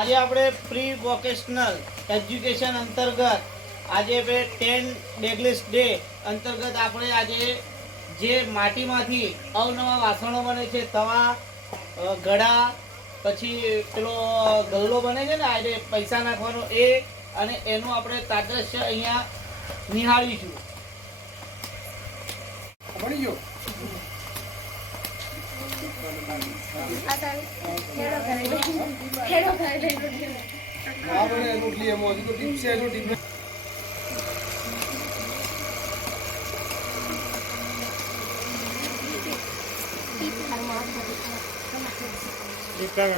આજે આપણે pre vocational education અંતર્ગત આજે 10 ડેગ્લિસ ડે અંતર્ગત આપણે આજે જે માટીમાંથી અવનવા વાસણો બને છે, તવા, ઘડા, પછી પેલો ગલ્લો બને છે ને આજે પૈસા નાખવાનો એ, અને એનું આપણે તાદ્રશ્ય અહીંયા નિહાળીશું. બની ગયો. રોટલી એમ હજુ તો ટીપ છે.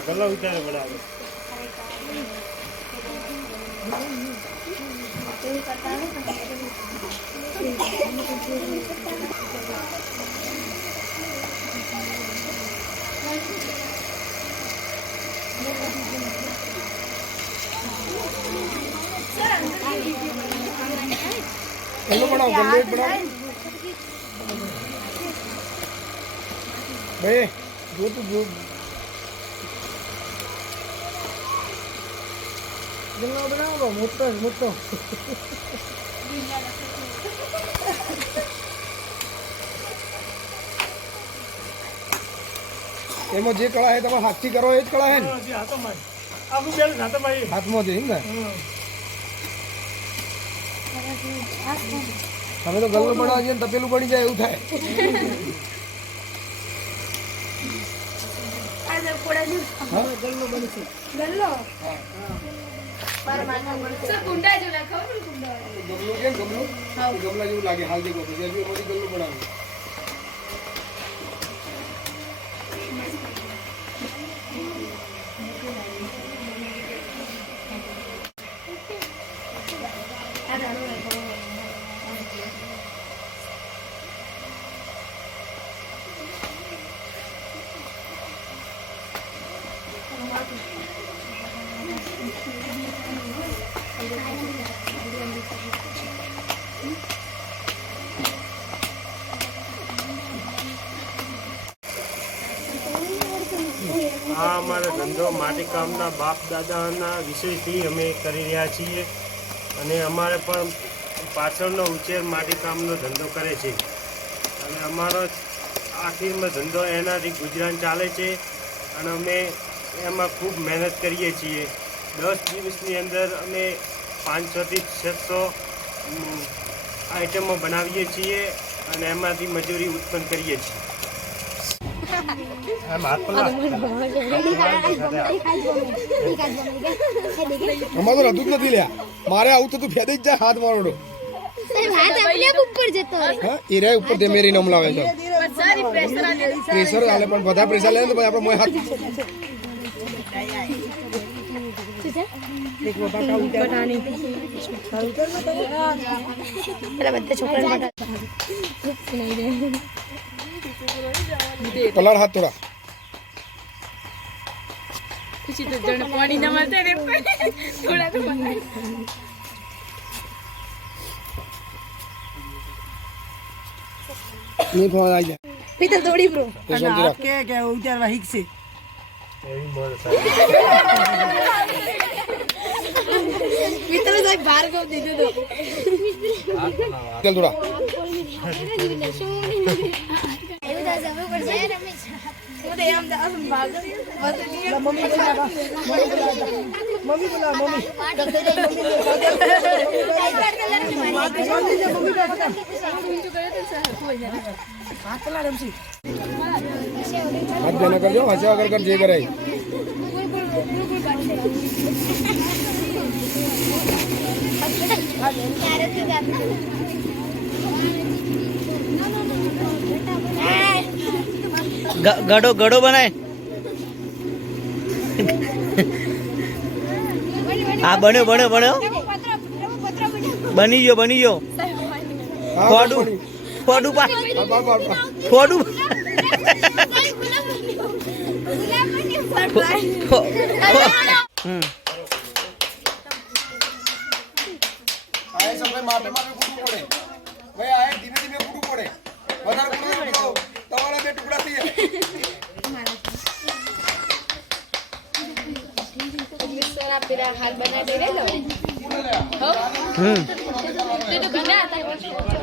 ગલ્લા વિચારે બરાબર ગલ્લો બનાવો, ગલ્લો બનાવો ભાઈ. જો તું જો ગલ્લો બનાવો મોટો મોટો. એમાં જે કળા છે તમે હાથથી કરો એ જ કળા છે ને? હાથમાં છે એમ ને? તમે તો ગલ્લો બનાવો છે ને તપેલું બની જાય એવું થાય. ગમલા જેવું લાગે હાલ દેખો પછી હજુ એમાંથી ગલ્લો બનાવ્યું. આ અમારો ધંધો માટીકામના બાપ દાદાના વિષયથી અમે કરી રહ્યા છીએ, અને અમારે પણ પાછળનો ઉછેર માટીકામનો ધંધો કરે છે, અને અમારો આખીરમાં ધંધો એનાથી ગુજરાન ચાલે છે, અને અમે એમાં ખૂબ મહેનત કરીએ છીએ. 10 દિવસની અંદર અમે 500 થી 600 આઈટમો બનાવીએ છીએ, અને એમાંથી મજૂરી ઉત્પન્ન કરીએ છીએ. અમારે તો રતું જ નથી લ્યા. મારે આવું તો તું ફેદે જ જાય હાથ મારો. એરા ઉપર તે મેરી નમ લાવે છે પ્રેશર હાલે, પણ બધા પ્રેશર લે તો પછી આપણે મોય હાથ પલાળ હાથ થોડા. નહીં ફોન આવી જાય પીતર દોડી બ્રો કે ઉતારવા હિકશે એવી મોર પીતર સાહેબ ભાર્ગવ દીધું તો તેલ થોડા. હાથ જના કરજો, હસ્યા વગર કર જે કરાય. ગડો ગડો બનાય. હા બન્યો બન્યો બન્યો બની ગયો. ફોડું ફોડું ફોડું માટે ફૂટવું પડે ભાઈ. આ ધીમે ધીમે ફૂટવું પડે. વધારે ફૂટવું તમારા 2 ટુકડા થઈ જાય. પેલા હાલ બનાવી દે લો હો તે તો ઘણા હતા